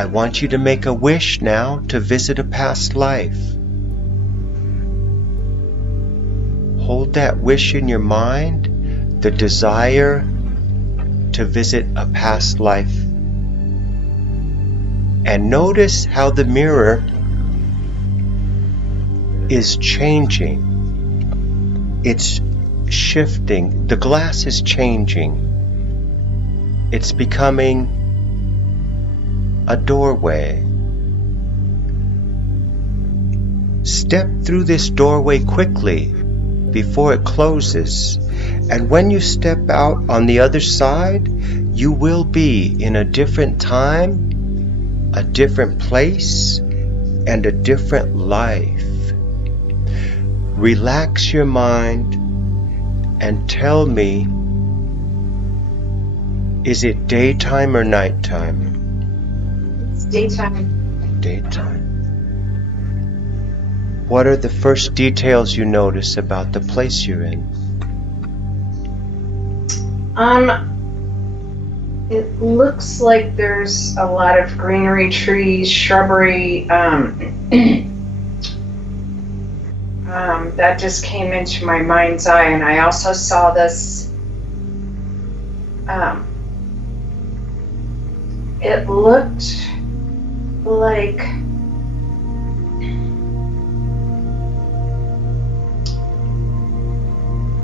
I want you to make a wish now to visit a past life. Hold that wish in your mind, the desire to visit a past life. And notice how the mirror is changing. It's shifting. The glass is changing. It's becoming a doorway. Step through this doorway quickly before it closes, and when you step out on the other side, you will be in a different time, a different place, and a different life. Relax your mind and tell me, is it daytime or nighttime? It's daytime. Daytime. What are the first details you notice about the place you're in? It looks like there's a lot of greenery, trees, shrubbery. That just came into my mind's eye, and I also saw this. It looked like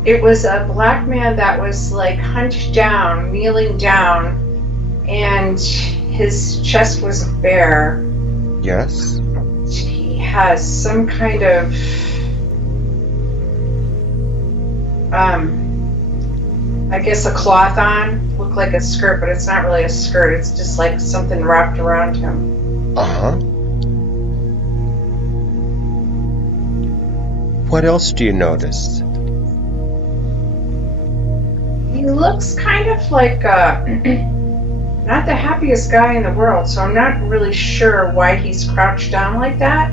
it was a black man that was like hunched down, kneeling down, and his chest was bare. Yes. He has some kind of I guess a cloth on. Looked like a skirt, but it's not really a skirt. It's just like something wrapped around him. Uh-huh. What else do you notice? He looks kind of like not the happiest guy in the world, so I'm not really sure why he's crouched down like that.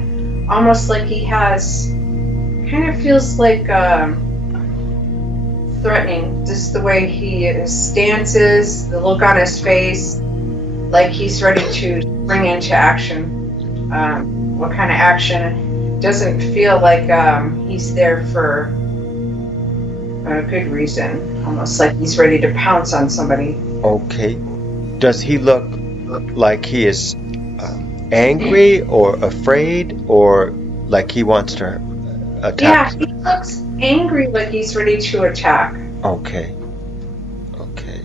Almost like he has, kind of feels like threatening, just the way his stance is, the look on his face, like he's ready to spring into action. What kind of action? Doesn't feel like he's there for a good reason. Almost like he's ready to pounce on somebody. Okay. Does he look like he is angry or afraid, or like he wants to attack? Yeah, he looks angry, like he's ready to attack. Okay. Okay.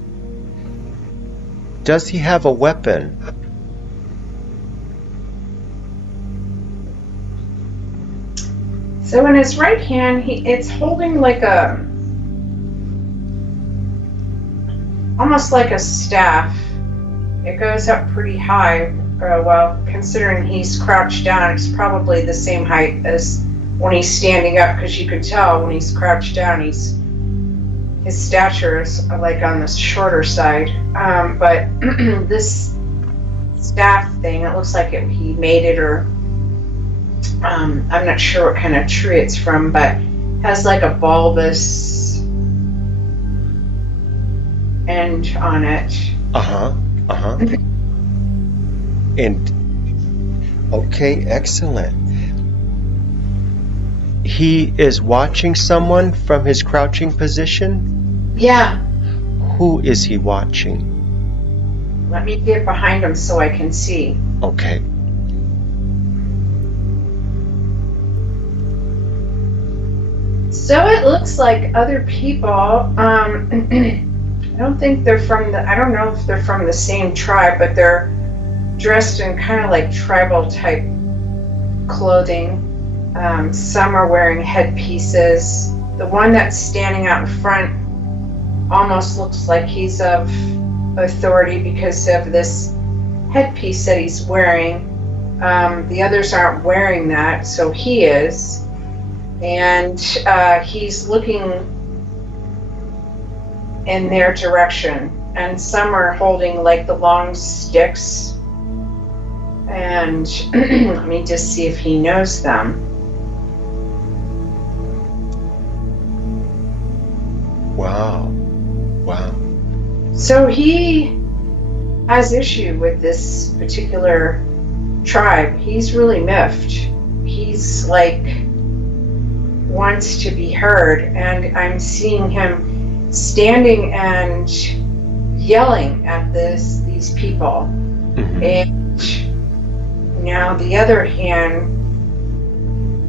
Does he have a weapon? So in his right hand, it's holding like almost like a staff. It goes up pretty high. Well, considering he's crouched down, it's probably the same height as when he's standing up, because you could tell when he's crouched down, his stature is like on the shorter side. But this staff thing, it looks like he made it, or I'm not sure what kind of tree it's from, but has like a bulbous end on it. And okay, excellent. He is watching someone from his crouching position? Yeah. Who is he watching? Let me get behind him so I can see. Okay. So it looks like other people. I don't think they're from I don't know if they're from the same tribe, but they're dressed in kind of like tribal type clothing. Some are wearing headpieces. The one that's standing out in front almost looks like he's of authority because of this headpiece that he's wearing. The others aren't wearing that, so he is. And he's looking in their direction. And some are holding like the long sticks. And let me just see if he knows them. Wow. Wow. So he has issue with this particular tribe. He's really miffed. He's like wants to be heard, and I'm seeing him standing and yelling at these people. Mm-hmm. And now the other hand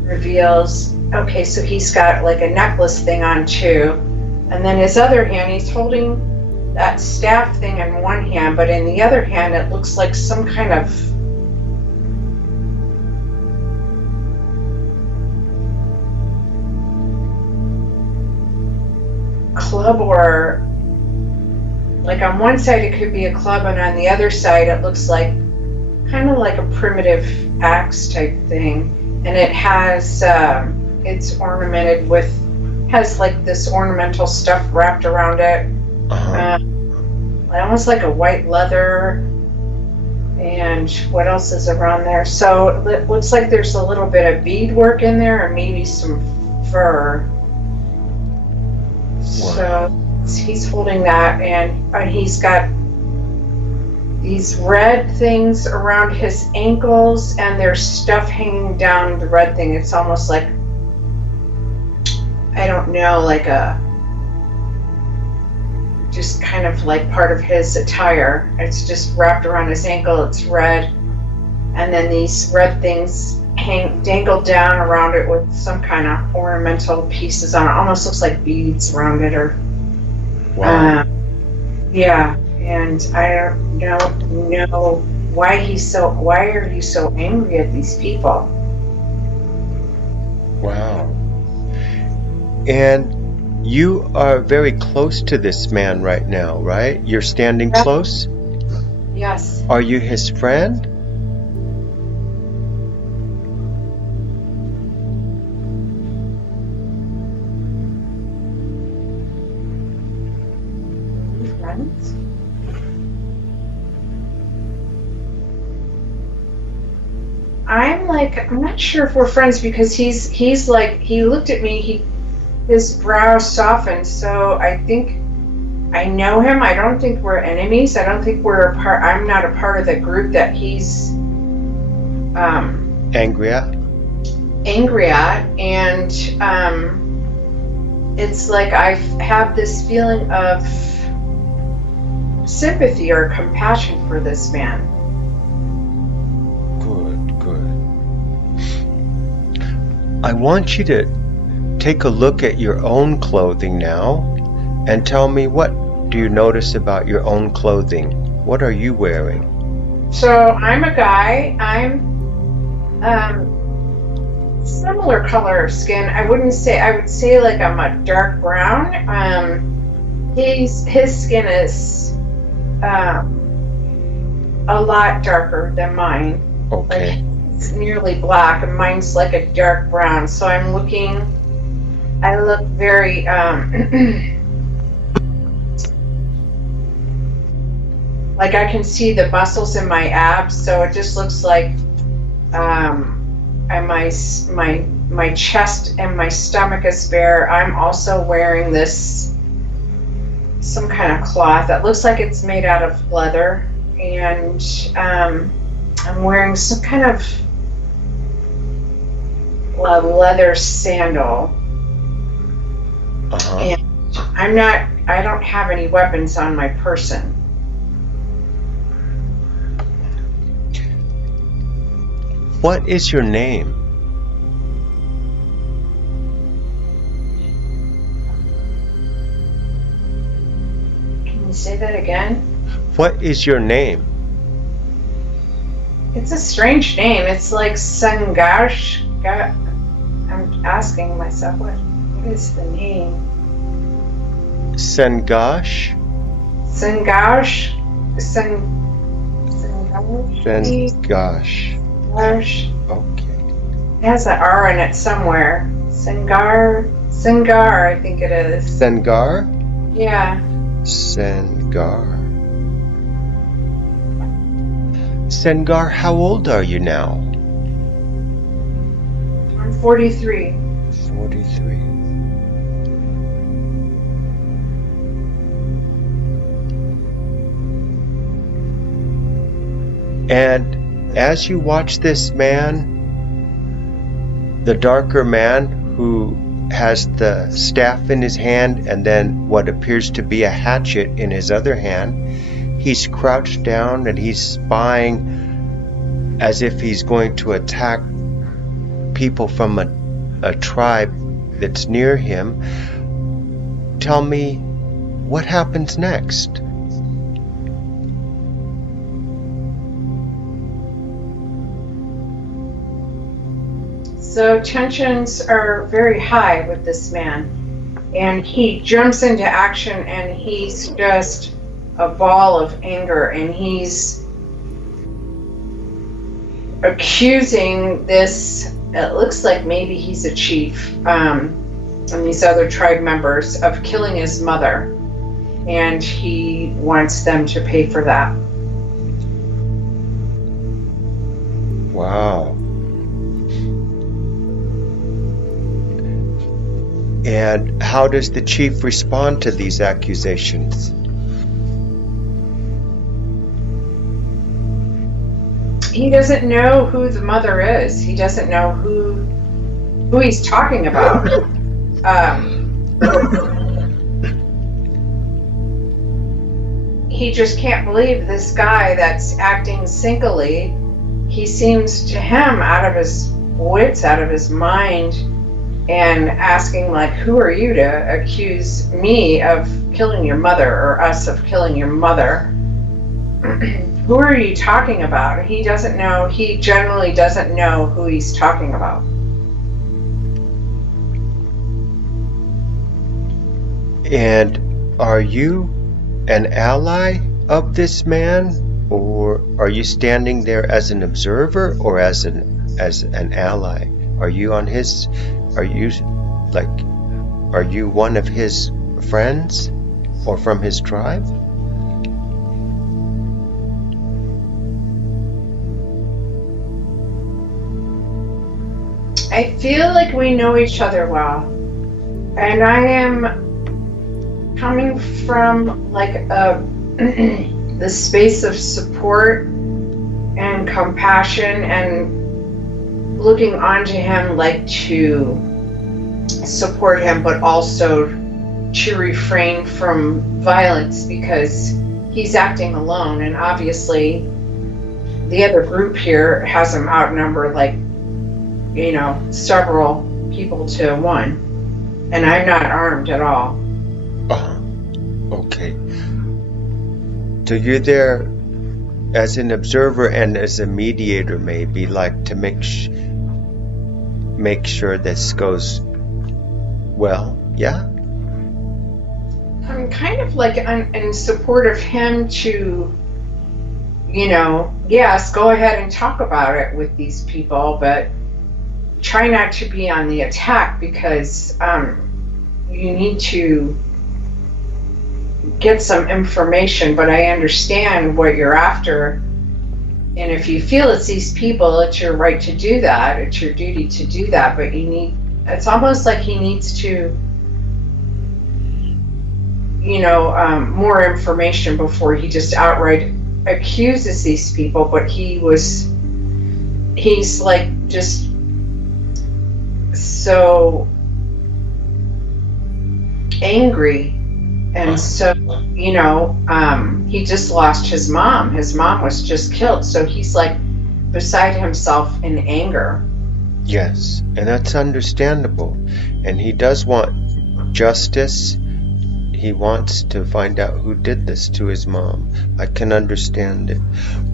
reveals, okay, so he's got like a necklace thing on too, and then his other hand, he's holding that staff thing in one hand, but in the other hand it looks like some kind of club, or like on one side it could be a club, and on the other side it looks like kind of like a primitive axe type thing, and it has it's ornamented with, has like this ornamental stuff wrapped around it. Almost like a white leather, and what else is around there? So it looks like there's a little bit of beadwork in there, or maybe some fur. Wow. So he's holding that, and he's got these red things around his ankles, and there's stuff hanging down the red thing. It's almost like, I don't know, like a, just kind of like part of his attire. It's just wrapped around his ankle. It's red, and then these red things dangled down around it with some kind of ornamental pieces on it. Almost looks like beads around it, or wow. Yeah. And I don't know why are you so angry at these people? Wow. And you are very close to this man right now, right? You're standing close? Yes. Are you his friend? Friends? I'm not sure if we're friends, because he's like, he looked at me, his brow softened, so I think I know him. I don't think we're enemies. I don't think we're I'm not a part of the group that he's angry at, and it's like I have this feeling of sympathy or compassion for this man. I want you to take a look at your own clothing now and tell me, what do you notice about your own clothing? What are you wearing? So I'm a guy. I'm similar color of skin. I would say like I'm a dark brown. His skin is a lot darker than mine. Okay. Like, it's nearly black, and mine's like a dark brown. So I look very like I can see the muscles in my abs, so it just looks like and my chest and my stomach is bare. I'm also wearing some kind of cloth that looks like it's made out of leather, and I'm wearing some kind of leather sandal. And I don't have any weapons on my person. What is your name? Can you say that again? What is your name? It's a strange name. It's like Sangash. I'm asking myself, what is the name? Sengash? Sangash? Sengash. Okay. It has an R in it somewhere. Sengar, I think it is. Sengar? Yeah. Sengar. Sengar, how old are you now? I'm 43. 43. And as you watch this man, the darker man who has the staff in his hand and then what appears to be a hatchet in his other hand, he's crouched down and he's spying as if he's going to attack people from a tribe that's near him. Tell me, what happens next? So tensions are very high with this man, and he jumps into action, and he's just a ball of anger, and he's accusing this, it looks like maybe he's a chief, and these other tribe members of killing his mother, and he wants them to pay for that. Wow. And how does the chief respond to these accusations? He doesn't know who the mother is. He doesn't know who he's talking about. He just can't believe this guy that's acting sinkily. He seems to him out of his wits, out of his mind, and asking, like, who are you to accuse me of killing your mother, or us of killing your mother? Who are you talking about? He doesn't know. He generally doesn't know who he's talking about. And are you an ally of this man, or are you standing there as an observer or as an ally? Are you on his? Are you one of his friends or from his tribe? I feel like we know each other well, and I am coming from like the space of support and compassion, and looking onto him, like to support him, but also to refrain from violence because he's acting alone, and obviously the other group here has him outnumbered, like, you know, several people to one, and I'm not armed at all. Okay. So you're there as an observer and as a mediator, maybe, like to make sure this goes well, yeah? I'm kind of like in support of him to, you know, yes, go ahead and talk about it with these people, but try not to be on the attack, because you need to get some information, but I understand what you're after. And if you feel it's these people, it's your right to do that. It's your duty to do that, but it's almost like he needs to, you know, more information before he just outright accuses these people. But he's like just so angry, and so, you know, he just lost his mom. His mom was just killed, so he's like beside himself in anger. Yes, and that's understandable. And he does want justice. He wants to find out who did this to his mom. I can understand it.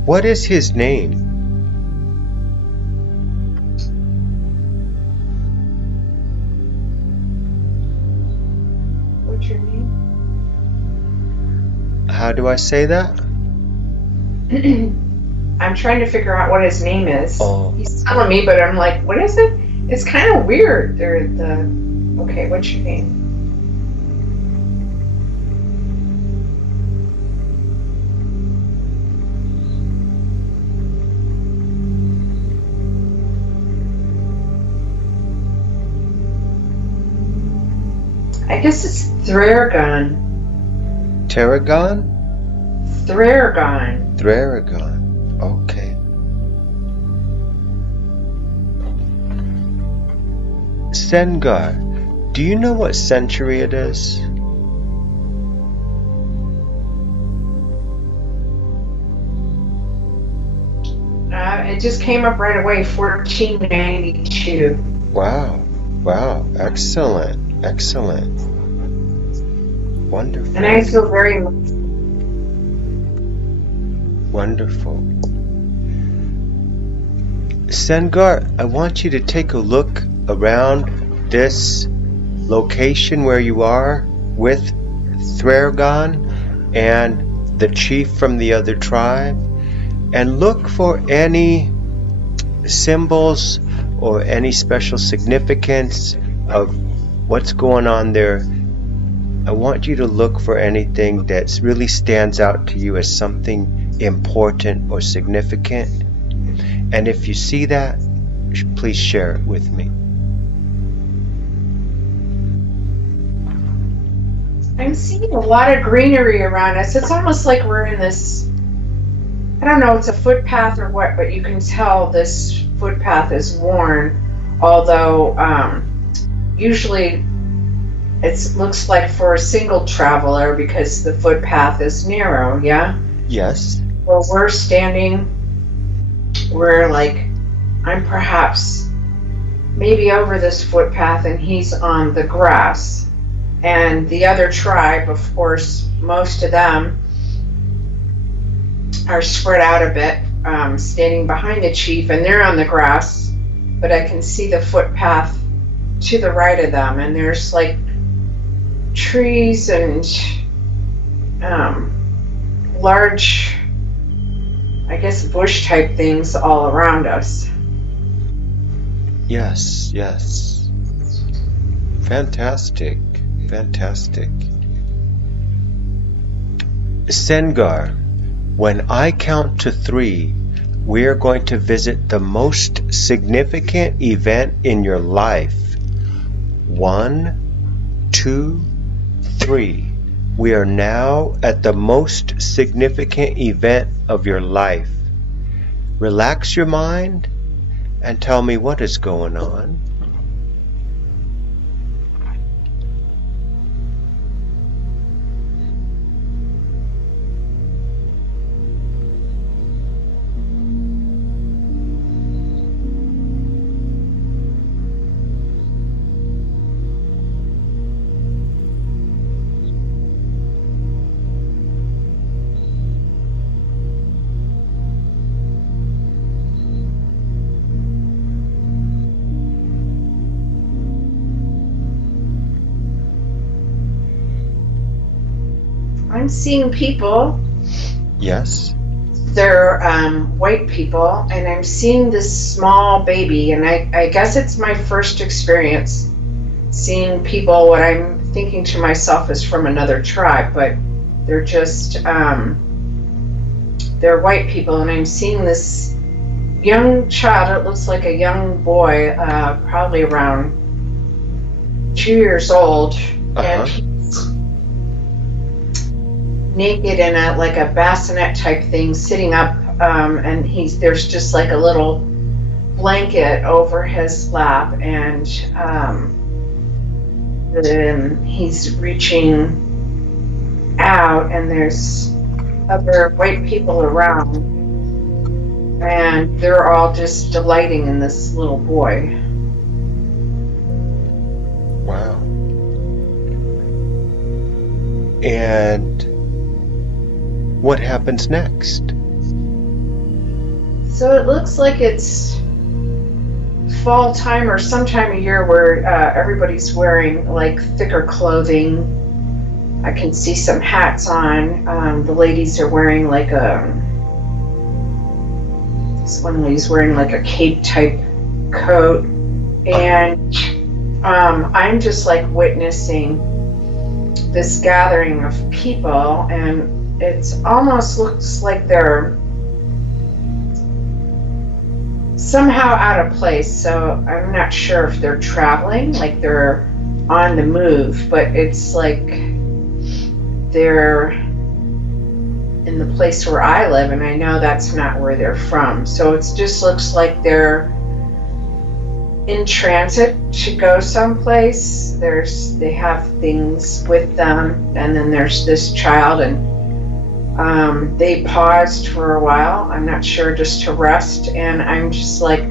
What is his name? What's your name? How do I say that? I'm trying to figure out what his name is. Oh. He's telling me, but I'm like, what is it? It's kind of weird. Okay, what's your name? I guess it's Thraergon. Tarragon? Thraergon. Thraergon. Okay. Sengar, do you know what century it is? It just came up right away, 1492. Wow, excellent, wonderful. And I feel very wonderful. Sengar, I want you to take a look around this location where you are with Thragon and the chief from the other tribe, and look for any symbols or any special significance of what's going on there. I want you to look for anything that really stands out to you as something important or significant. And if you see that, please share it with me. I'm seeing a lot of greenery around us. It's almost like we're in this, I don't know, it's a footpath or what, but you can tell this footpath is worn, although usually it looks like for a single traveler because the footpath is narrow, yeah? Yes. Well, we're standing, we're like, I'm perhaps maybe over this footpath and he's on the grass. And the other tribe, of course, most of them are spread out a bit, standing behind the chief, and they're on the grass, but I can see the footpath to the right of them, and there's like trees and large, I guess, bush type things all around us. Yes. Fantastic. Sengar, when I count to 3, we are going to visit the most significant event in your life. 1, 2, 3. We are now at the most significant event of your life. Relax your mind and tell me what is going on. I'm seeing people. Yes. They're white people, and I'm seeing this small baby, and I guess it's my first experience seeing people, what I'm thinking to myself is from another tribe, but they're just, they're white people, and I'm seeing this young child. It looks like a young boy, probably around 2 years old, and he's naked in a like a bassinet type thing, sitting up, and there's just like a little blanket over his lap, and he's reaching out, and there's other white people around, and they're all just delighting in this little boy. Wow. And what happens next? So it looks like it's fall time or some time of year where everybody's wearing like thicker clothing. I can see some hats on. The ladies are wearing like this one lady's wearing like a cape type coat, and I'm just like witnessing this gathering of people, and it almost looks like they're somehow out of place. So I'm not sure if they're traveling, like they're on the move, but it's like they're in the place where I live, and I know that's not where they're from. So it just looks like they're in transit to go someplace. They have things with them, and then there's this child, and they paused for a while. I'm not sure, just to rest, and I'm just like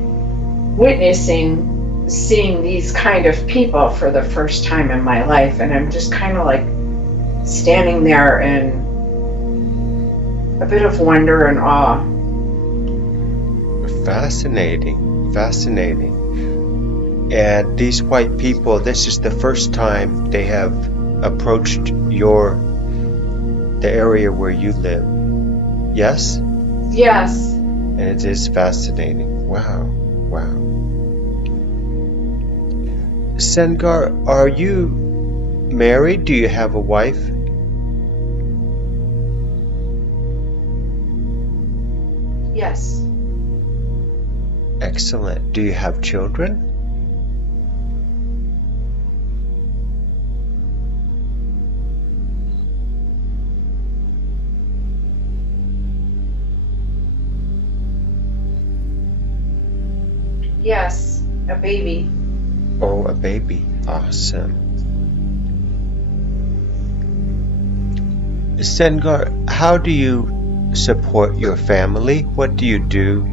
seeing these kind of people for the first time in my life, and I'm just kind of like standing there in a bit of wonder and awe. Fascinating, fascinating. And these white people, this is the first time they have approached the area where you live. Yes? Yes. And it is fascinating. Wow, wow. Sengar, are you married? Do you have a wife? Yes. Excellent. Do you have children? Yes, a baby. Oh, a baby. Awesome. Sengar, how do you support your family? What do you do?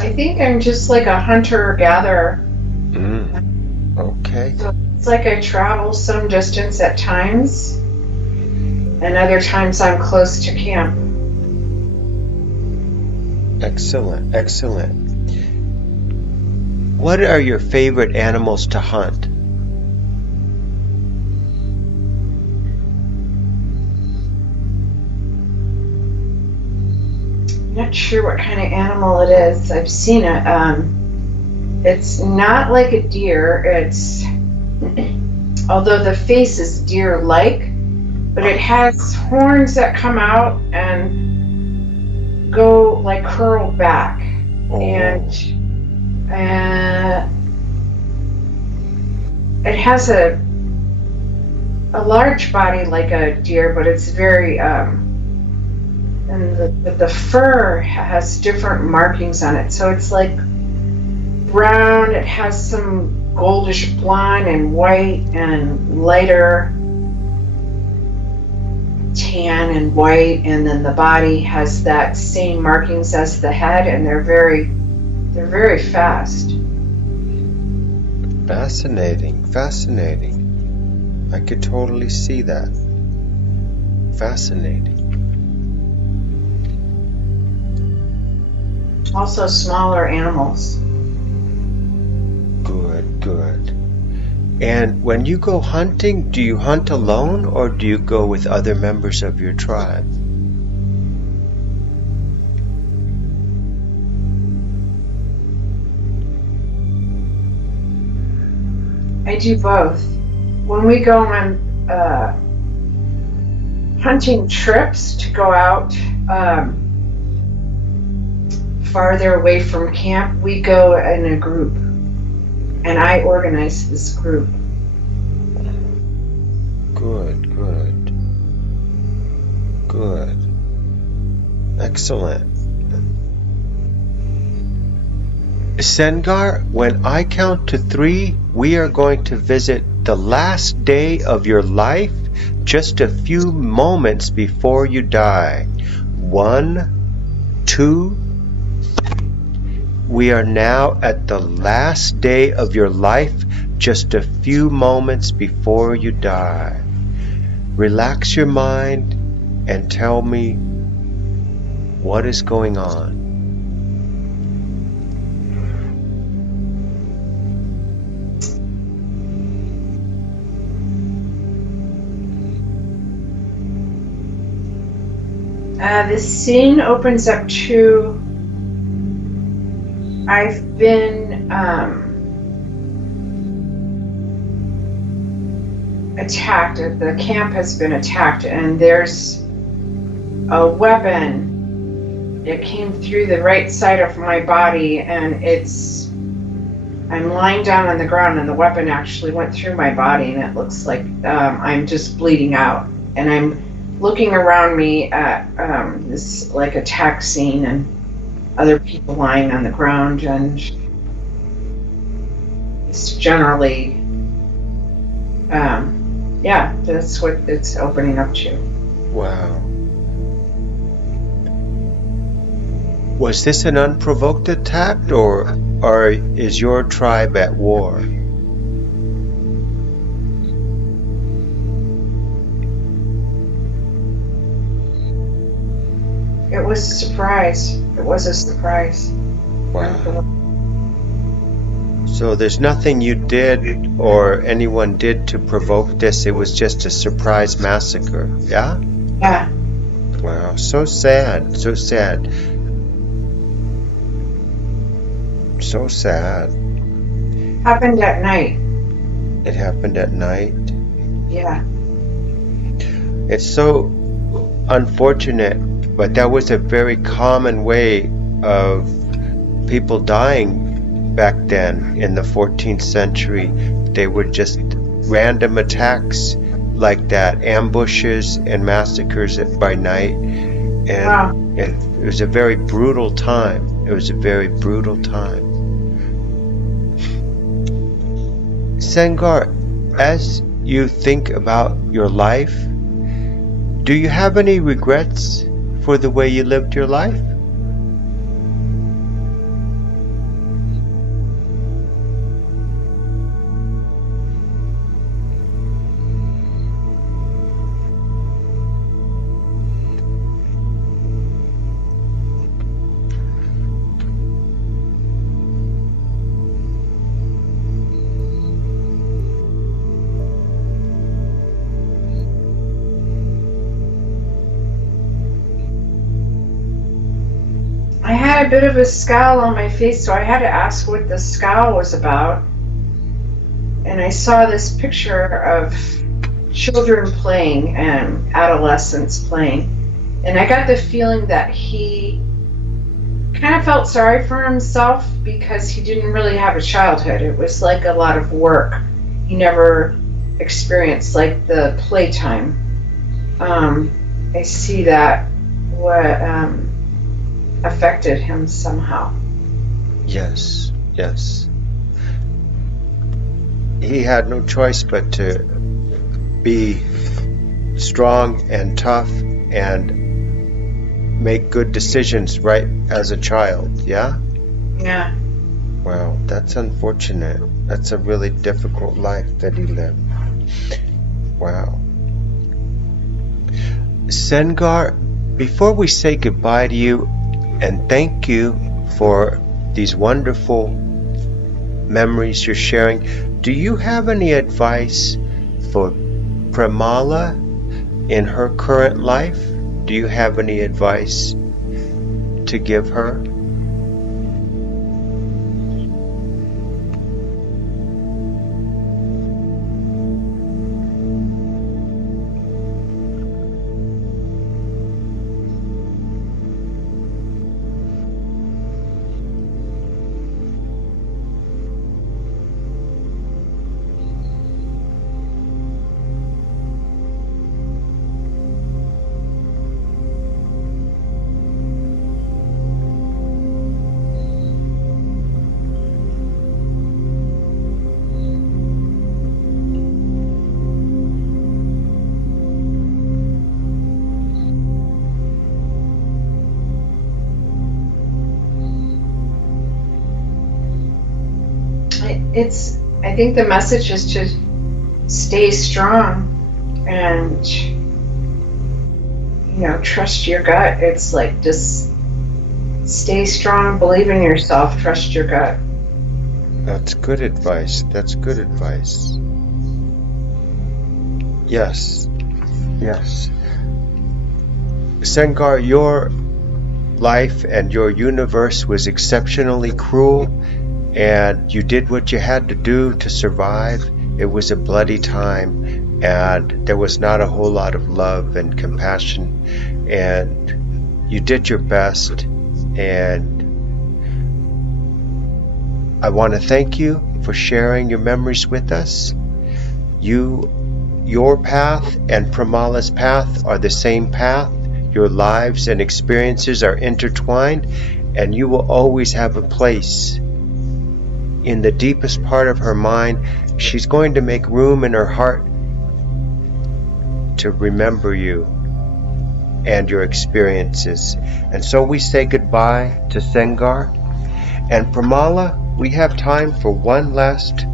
I think I'm just like a hunter-gatherer. Okay. So it's like I travel some distance at times, and other times I'm close to camp. Excellent, excellent. What are your favorite animals to hunt? Not sure what kind of animal it is. I've seen it. It's not like a deer. It's, although the face is deer-like, but it has horns that come out and go like curl back. Oh. And it has a large body like a deer, but it's very and the fur has different markings on it. So it's like brown, it has some goldish blonde and white and lighter tan and white, and then the body has that same markings as the head, and they're very fast. Fascinating, fascinating. I could totally see that. Fascinating. Also smaller animals. Good, good. And when you go hunting, do you hunt alone or do you go with other members of your tribe? I do both. When we go on hunting trips to go out farther away from camp, we go in a group, and I organize this group. Good, good, good. Excellent. Sengar, when I count to 3, we are going to visit the last day of your life, just a few moments before you die. 1, 2. We are now at the last day of your life, just a few moments before you die. Relax your mind and tell me what is going on. The scene opens up to, I've been attacked. The camp has been attacked, and there's a weapon. It came through the right side of my body, and I'm lying down on the ground, and the weapon actually went through my body, and it looks like I'm just bleeding out. And I'm looking around me at this like attack scene, and other people lying on the ground, and it's generally, yeah, that's what it's opening up to. Wow. Was this an unprovoked attack, or is your tribe at war? It was a surprise. It was a surprise. Wow. So there's nothing you did or anyone did to provoke this. It was just a surprise massacre. Yeah? Yeah. Wow. So sad. So sad. So sad. Happened at night. It happened at night. Yeah. It's so unfortunate, but that was a very common way of people dying back then in the 14th century. They were just random attacks like that, ambushes and massacres by night. And wow. It was a very brutal time. It was a very brutal time. Sengar, as you think about your life, do you have any regrets for the way you lived your life? I had a bit of a scowl on my face, so I had to ask what the scowl was about. And I saw this picture of children playing and adolescents playing. And I got the feeling that he kind of felt sorry for himself because he didn't really have a childhood. It was like a lot of work. He never experienced like the playtime. I see that what affected him somehow. Yes, yes. He had no choice but to be strong and tough and make good decisions right as a child, yeah? Yeah. Wow, that's unfortunate. That's a really difficult life that he lived. Wow. Sengar, before we say goodbye to you, and thank you for these wonderful memories you're sharing, do you have any advice for Pramala in her current life? Do you have any advice to give her? I think the message is to stay strong and, trust your gut. It's like just stay strong, believe in yourself, trust your gut. That's good advice. That's good advice. Yes. Yes. Sengar, your life and your universe was exceptionally cruel, and you did what you had to do to survive. It was a bloody time, and there was not a whole lot of love and compassion, and you did your best, and I want to thank you for sharing your memories with us. Your path and Pramala's path are the same path. Your lives and experiences are intertwined, and you will always have a place in the deepest part of her mind. She's going to make room in her heart to remember you and your experiences. And so we say goodbye to Sengar. And Pramala, we have time for one last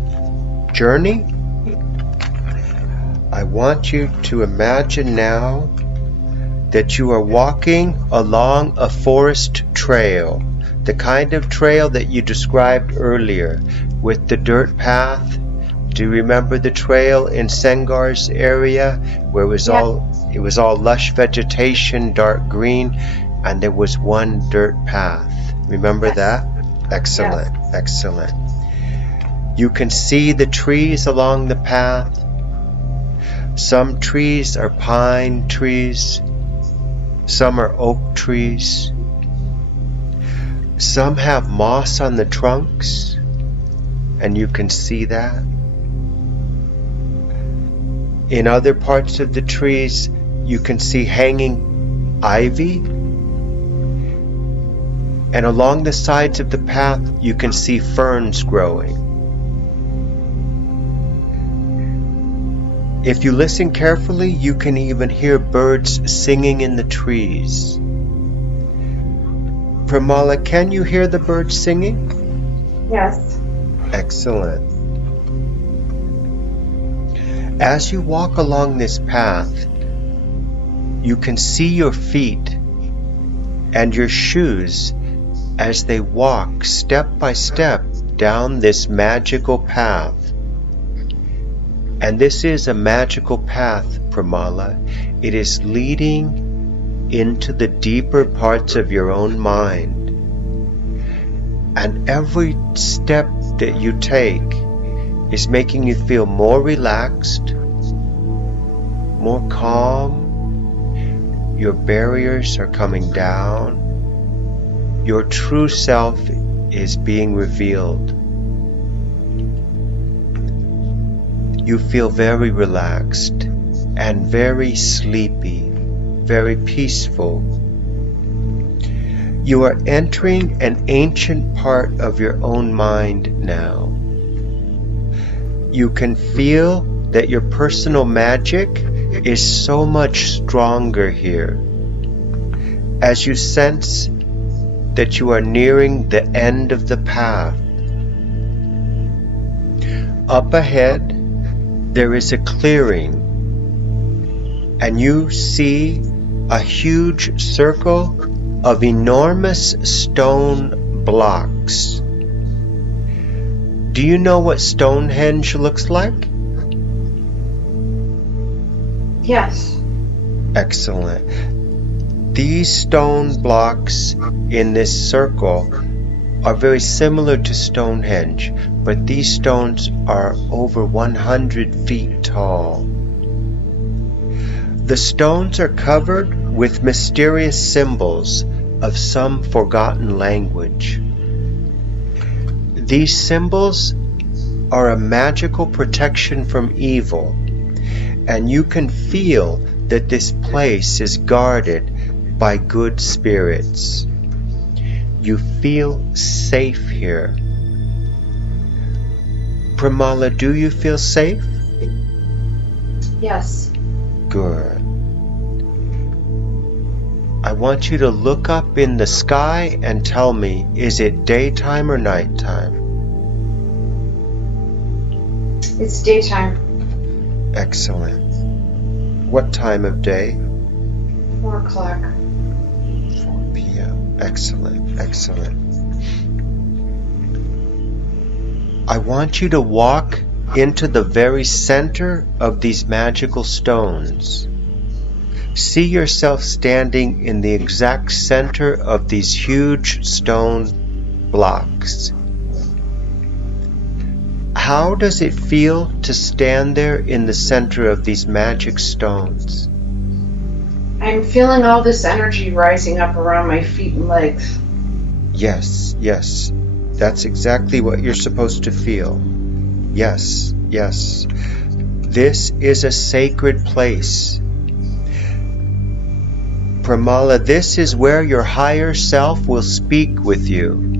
journey. I want you to imagine now that you are walking along a forest trail, the kind of trail that you described earlier with the dirt path. Do you remember the trail in Sengar's area where it was all lush vegetation, dark green, and there was one dirt path? Remember that? Excellent, excellent. You can see the trees along the path. Some trees are pine trees. Some are oak trees. Some have moss on the trunks, and you can see that. In other parts of the trees, you can see hanging ivy. And along the sides of the path, you can see ferns growing. If you listen carefully, you can even hear birds singing in the trees. Pramala, can you hear the birds singing? Yes. Excellent. As you walk along this path, you can see your feet and your shoes as they walk step by step down this magical path. And this is a magical path, Pramala. It is leading into the deeper parts of your own mind. And every step that you take is making you feel more relaxed, more calm. Your barriers are coming down. Your true self is being revealed. You feel very relaxed and very sleepy, very peaceful. You are entering an ancient part of your own mind now. You can feel that your personal magic is so much stronger here. As you sense that you are nearing the end of the path. Up ahead, there is a clearing, and you see a huge circle of enormous stone blocks. Do you know what Stonehenge looks like? Yes. Excellent. These stone blocks in this circle are very similar to Stonehenge, but these stones are over 100 feet tall. The stones are covered with mysterious symbols of some forgotten language. These symbols are a magical protection from evil, and you can feel that this place is guarded by good spirits. You feel safe here. Pramala, do you feel safe? Yes. Good. I want you to look up in the sky and tell me, is it daytime or nighttime? It's daytime. Excellent. What time of day? 4 o'clock. 4 p.m. Excellent, excellent. I want you to walk into the very center of these magical stones. See yourself standing in the exact center of these huge stone blocks. How does it feel to stand there in the center of these magic stones? I'm feeling all this energy rising up around my feet and legs. Yes, yes. That's exactly what you're supposed to feel. Yes, yes. This is a sacred place. Pramala, this is where your higher self will speak with you.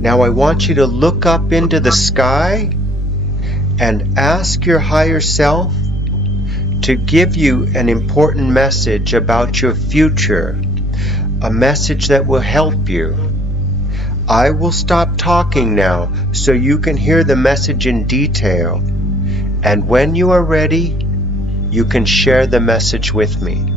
Now I want you to look up into the sky and ask your higher self to give you an important message about your future, a message that will help you. I will stop talking now so you can hear the message in detail, and when you are ready, you can share the message with me.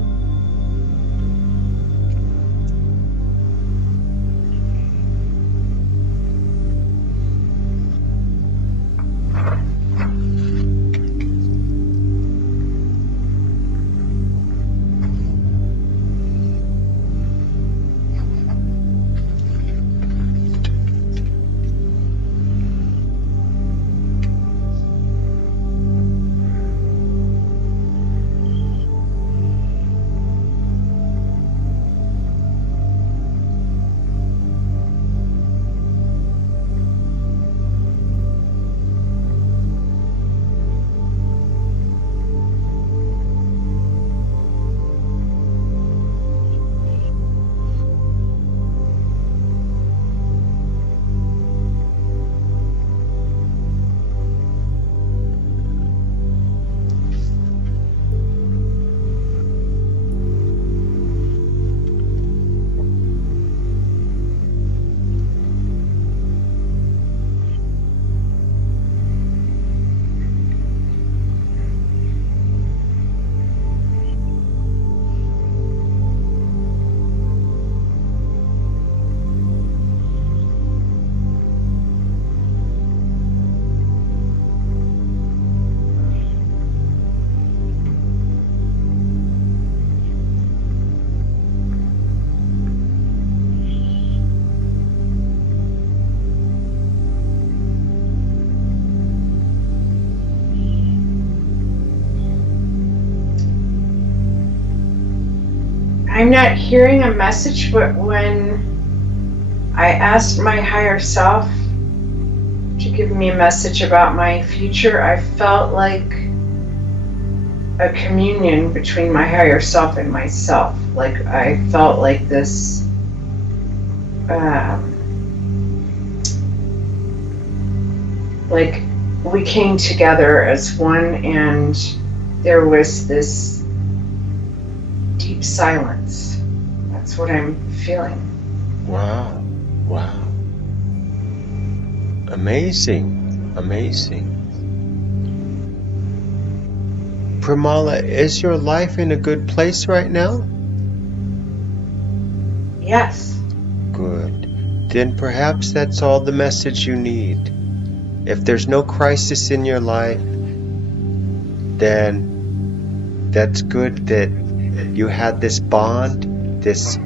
I'm not hearing a message, but when I asked my higher self to give me a message about my future, I felt like a communion between my higher self and myself. Like I felt like this like we came together as one, and there was this deep silence. That's what I'm feeling. Wow, wow. Amazing, amazing. Pramala, is your life in a good place right now? Yes. Good. Then perhaps that's all the message you need. If there's no crisis in your life, then that's good that you had this bond, this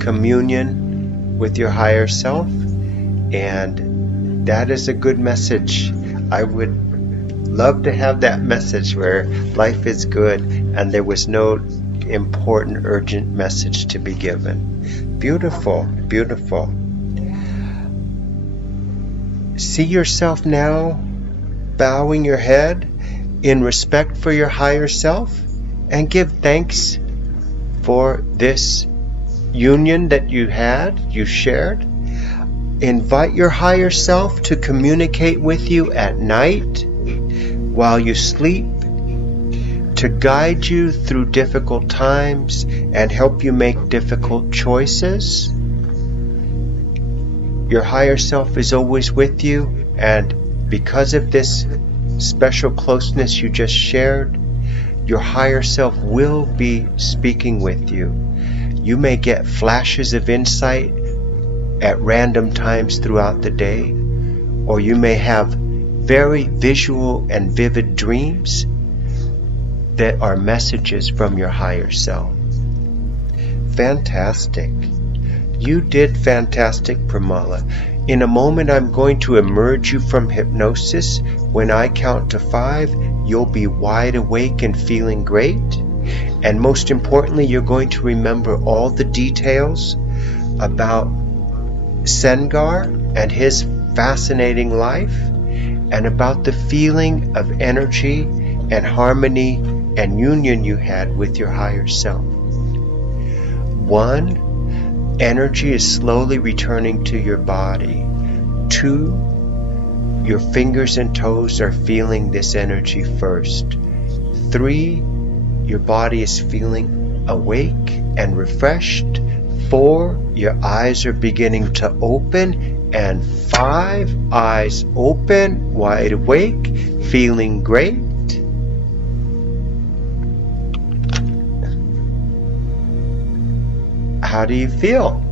communion with your higher self, and that is a good message. I would love to have that message where life is good and there was no important, urgent message to be given. Beautiful, beautiful. See yourself now bowing your head in respect for your higher self, and give thanks for this union that you shared. Invite your higher self to communicate with you at night while you sleep, to guide you through difficult times and help you make difficult choices. Your higher self is always with you, and because of this special closeness you just shared, your higher self will be speaking with you. You may get flashes of insight at random times throughout the day, or you may have very visual and vivid dreams that are messages from your higher self. Fantastic. You did fantastic, Pramala. In a moment, I'm going to emerge you from hypnosis. When I count to 5, you'll be wide awake and feeling great. And most importantly, you're going to remember all the details about Sengar and his fascinating life, and about the feeling of energy and harmony and union you had with your higher self. 1, energy is slowly returning to your body. 2, your fingers and toes are feeling this energy first. 3, your body is feeling awake and refreshed. 4, your eyes are beginning to open. And 5, eyes open, wide awake, feeling great. How do you feel?